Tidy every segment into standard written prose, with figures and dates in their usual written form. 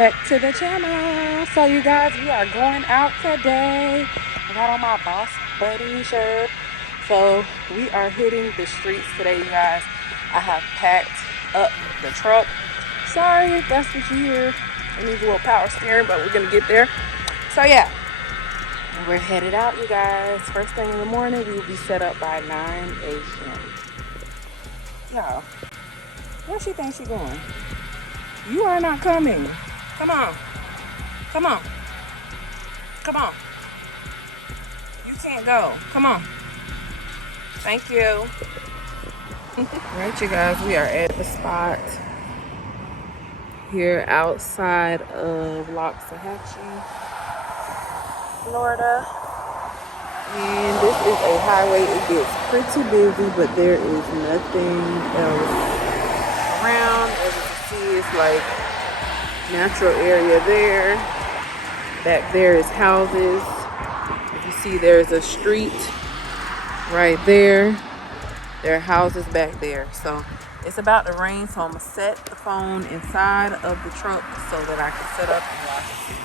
back to the channel. So you guys, we are going out today. I got on my Boss Buddy shirt. So we are hitting the streets today, you guys. I have packed up the truck. Sorry if that's what you hear. It needs a little power steering, but we're gonna get there. So yeah, we're headed out, you guys. First thing in the morning, we will be set up by 9 a.m. Y'all, where she think she going? You are not coming. Come on. Come on. Come on. You can't go. Come on. Thank you. Alright, you guys, we are at the spot here outside of Loxahatchee, Florida. And this is a highway. It gets pretty busy, but there is nothing else around. As you can see, it's like natural area there. Back there is houses. If you see, there's a street right there. There are houses back there. So it's about to rain, so I'm gonna set the phone inside of the truck so that I can set up and watch it.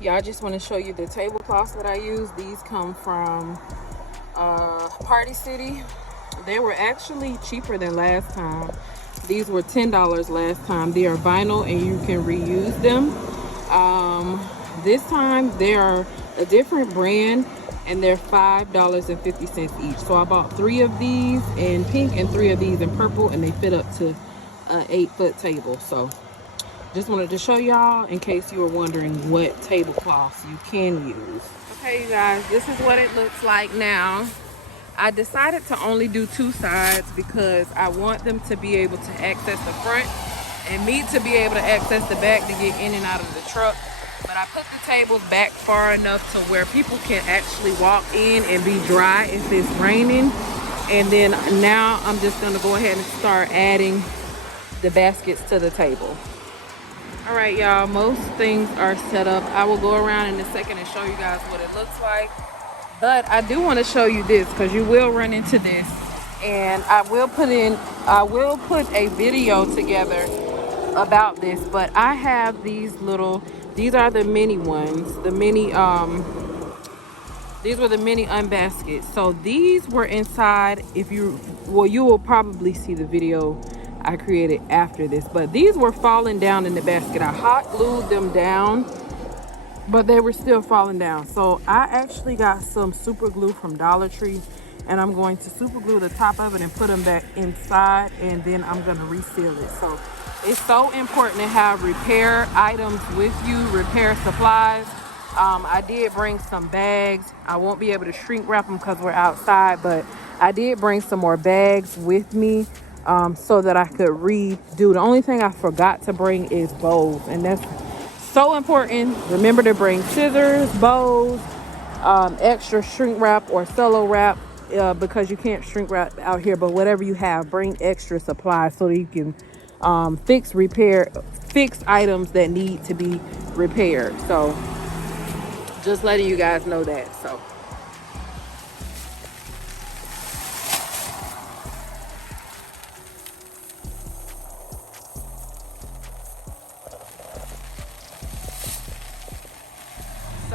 Yeah, I just want to show you the tablecloths that I use. These come from Party City. They were actually cheaper than last time. These were $10 last time. They are vinyl and you can reuse them. This time they are a different brand and they're $5.50 each. So I bought 3 of these in pink and 3 of these in purple, and they fit up to an 8-foot table. So just wanted to show y'all in case you were wondering what tablecloths you can use. Okay, you guys, this is what it looks like now. I decided to only do 2 sides because I want them to be able to access the front and me to be able to access the back to get in and out of the truck. But I put the tables back far enough to where people can actually walk in and be dry if it's raining. And then now I'm just gonna go ahead and start adding the baskets to the table. All right, y'all, most things are set up. I will go around in a second and show you guys what it looks like. But I do want to show you this because you will run into this. And I will put a video together about this. But I have these are the mini ones. These were the mini unbaskets. So these were inside. You will probably see the video I created after this, but these were falling down in the basket. I hot glued them down, but they were still falling down. So I actually got some super glue from Dollar Tree, and I'm going to super glue the top of it and put them back inside, and then I'm going to reseal it. So it's so important to have repair items with you, repair supplies. I did bring some bags. I won't be able to shrink wrap them because we're outside, but I did bring some more bags with me so that I could redo. The only thing I forgot to bring is bows, and that's so important. Remember to bring scissors, bows, extra shrink wrap or cello wrap because you can't shrink wrap out here, but whatever you have, bring extra supplies so that you can fix items that need to be repaired. So just letting you guys know that. So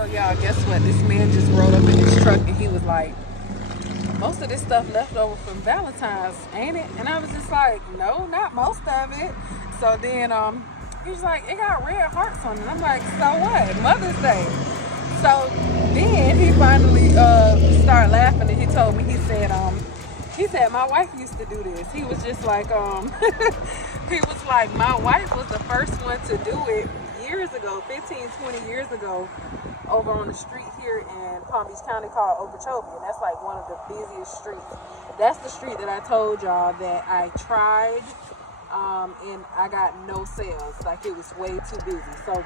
y'all, guess what? This man just rolled up in his truck and he was like, most of this stuff left over from Valentine's, ain't it? And I was just like, no, not most of it. So then he was like, it got red hearts on it. I'm like, so what? Mother's Day. So then he finally started laughing and he told me, he said, my wife used to do this. He was just like, he was like, my wife was the first one to do it years ago, 15, 20 years ago, over on the street here in Palm Beach County called Okeechobee. And that's like one of the busiest streets. That's the street that I told y'all that I tried and I got no sales. Like, it was way too busy. So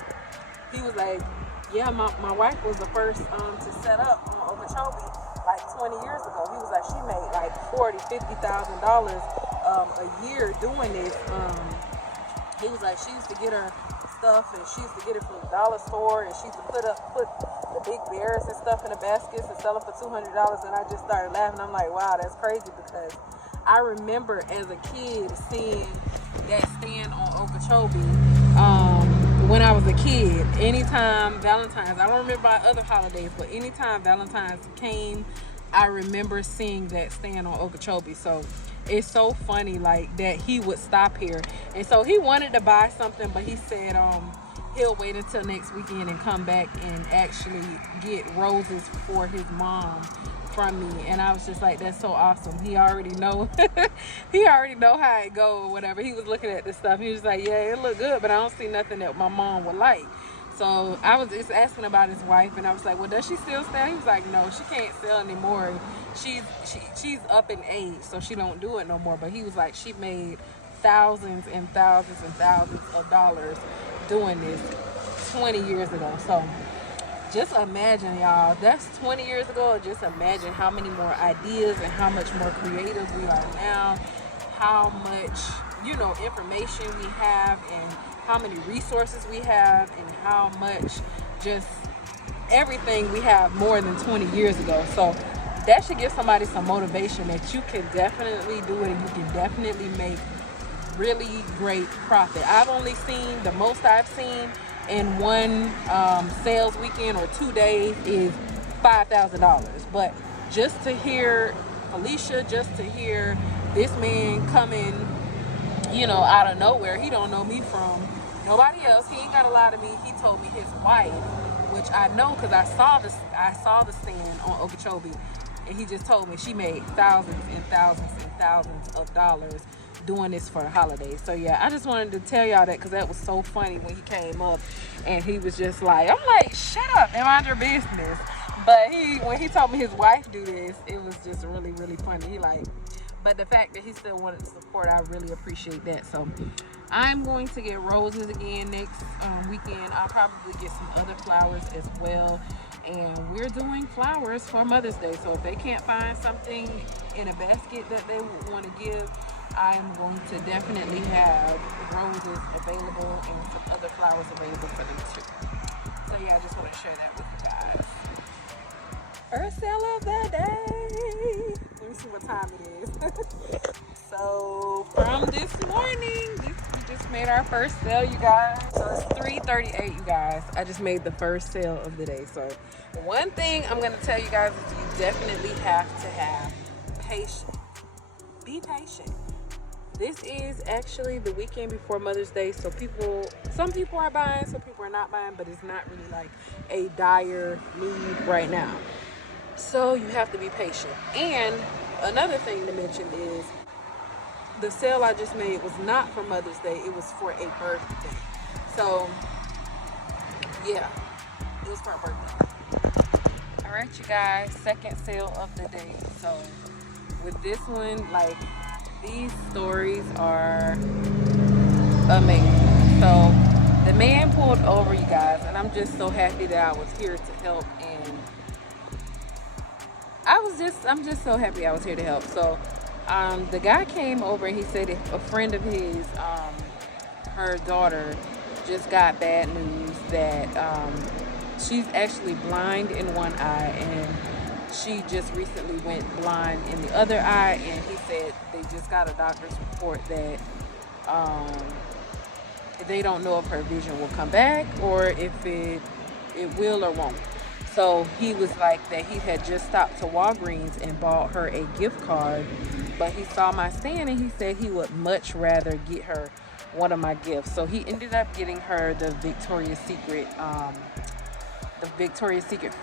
he was like, Yeah, my wife was the first to set up on Okeechobee like 20 years ago. He was like, she made like $40,000-$50,000 a year doing this. He was like, she used to get her stuff and she used to get it from the dollar store, and she used to put the big bears and stuff in the baskets and sell them for $200. And I just started laughing. I'm like, wow, that's crazy, because I remember as a kid seeing that stand on Okeechobee. When I was a kid, anytime Valentine's, I don't remember about other holidays, but anytime Valentine's came, I remember seeing that stand on Okeechobee. So it's so funny like that he would stop here. And so he wanted to buy something, but he said he'll wait until next weekend and come back and actually get roses for his mom from me. And I was just like, that's so awesome. He already know he already know how it go or whatever. He was looking at this stuff. He was like, yeah, it look good, but I don't see nothing that my mom would like. So I was just asking about his wife, and I was like, well, does she still sell? He was like, no, she can't sell anymore. She's up in age, so she don't do it no more. But he was like, she made thousands and thousands and thousands of dollars doing this 20 years ago. So just imagine, y'all, that's 20 years ago. Just imagine how many more ideas and how much more creative we are now, how much, you know, information we have, and how many resources we have, and how much just everything we have more than 20 years ago. So that should give somebody some motivation that you can definitely do it, and you can definitely make really great profit. I've only seen, the most I've seen in one sales weekend or 2 days is $5,000. But just to hear Felicia, just to hear this man coming, you know, out of nowhere, he don't know me from nobody else. He ain't got a lot of me. He told me his wife, which I know because I saw the stand on Okeechobee, and he just told me she made thousands and thousands and thousands of dollars doing this for the holidays. So yeah, I just wanted to tell y'all that because that was so funny when he came up and he was just like, I'm like, shut up and mind your business. But when he told me his wife do this, it was just really, really funny. He like, but the fact that he still wanted to support, I really appreciate that. So I'm going to get roses again next weekend. I'll probably get some other flowers as well. And we're doing flowers for Mother's Day. So if they can't find something in a basket that they want to give, I am going to definitely have roses available and some other flowers available for them too. So yeah, I just want to share that with you guys. First sale of the day. Let me see what time it is. So from this morning, we just made our first sale, you guys. So it's 3:38, you guys. I just made the first sale of the day. So one thing I'm going to tell you guys is you definitely have to have patience. Be patient. This is actually the weekend before Mother's Day, so some people are buying, some people are not buying, but it's not really like a dire need right now. So you have to be patient. And another thing to mention is the sale I just made was not for Mother's Day, it was for a birthday. So yeah, it was for a birthday. All right, you guys, second sale of the day. So with this one, like, these stories are amazing. So the man pulled over, you guys, and I'm just so happy that I was here to help. And I'm just so happy I was here to help. So the guy came over and he said if a friend of his, her daughter just got bad news that she's actually blind in one eye, and she just recently went blind in the other eye, and he said they just got a doctor's report that they don't know if her vision will come back or if it will or won't. So he was like that he had just stopped to Walgreens and bought her a gift card, but he saw my stand and he said he would much rather get her one of my gifts. So he ended up getting her the Victoria's Secret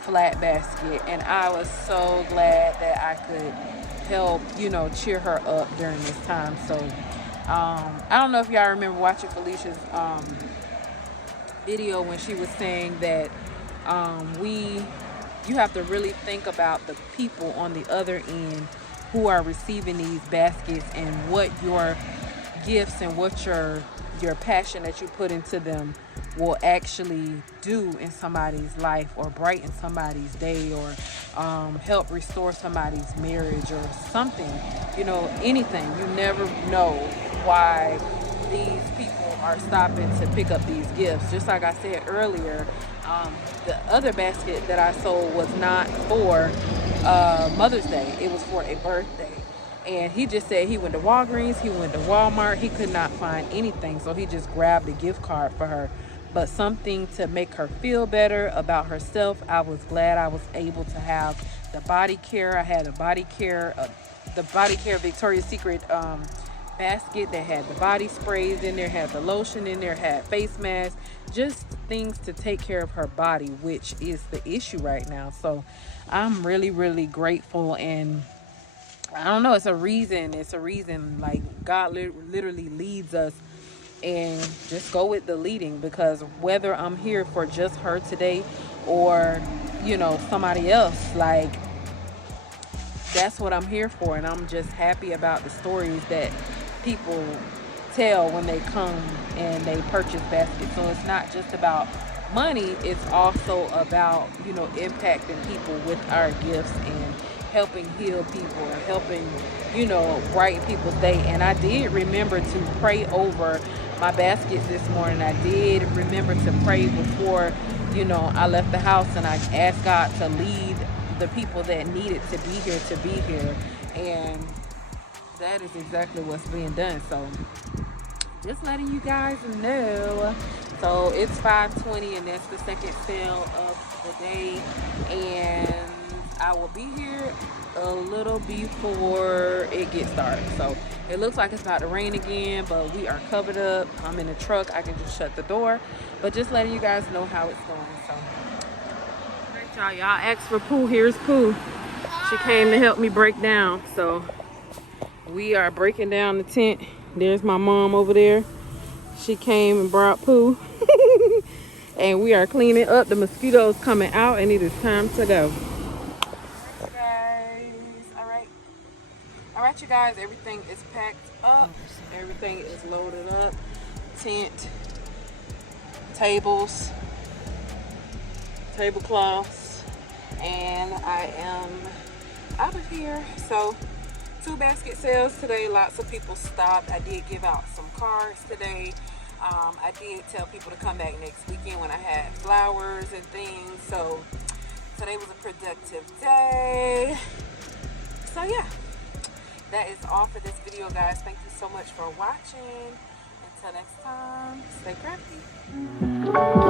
flat basket, and I was so glad that I could help, you know, cheer her up during this time. So I don't know if y'all remember watching Felicia's video when she was saying that you have to really think about the people on the other end who are receiving these baskets, and what your gifts and what your passion that you put into them will actually do in somebody's life, or brighten somebody's day, or help restore somebody's marriage or something, you know, anything. You never know why these people are stopping to pick up these gifts. Just like I said earlier, the other basket that I sold was not for Mother's Day. It was for a birthday. And he just said he went to Walgreens, he went to Walmart, he could not find anything, so he just grabbed a gift card for her. But something to make her feel better about herself. I was glad I was able to have the body care. I had the body care Victoria's Secret basket that had the body sprays in there, had the lotion in there, had face masks, just things to take care of her body, which is the issue right now. So I'm really, really grateful, and I don't know, it's a reason, like God literally leads us, and just go with the leading, because whether I'm here for just her today or, you know, somebody else, like, that's what I'm here for. And I'm just happy about the stories that people tell when they come and they purchase baskets. So it's not just about money, it's also about, you know, impacting people with our gifts and helping heal people, or helping, you know, brighten people's day. And I did remember to pray over my baskets this morning. I did remember to pray before, you know, I left the house, and I asked God to lead the people that needed to be here, and that is exactly what's being done. So just letting you guys know. So it's 5:20, and that's the second sale of the day, and I will be here a little before it gets dark. So it looks like it's about to rain again, but we are covered up. I'm in the truck, I can just shut the door, but just letting you guys know how it's going. So alright, y'all asked for Pooh. Here's Pooh. She came to help me break down, so we are breaking down the tent. There's my mom over there. She came and brought Pooh. And we are cleaning up. The mosquitoes coming out, and it is time to go. All right, you guys, everything is packed up. Everything is loaded up. Tent, tables, tablecloths, and I am out of here. So 2 basket sales today. Lots of people stopped. I did give out some cards today. I did tell people to come back next weekend when I had flowers and things. So today was a productive day. So yeah, that is all for this video, guys. Thank you so much for watching. Until next time, stay crafty.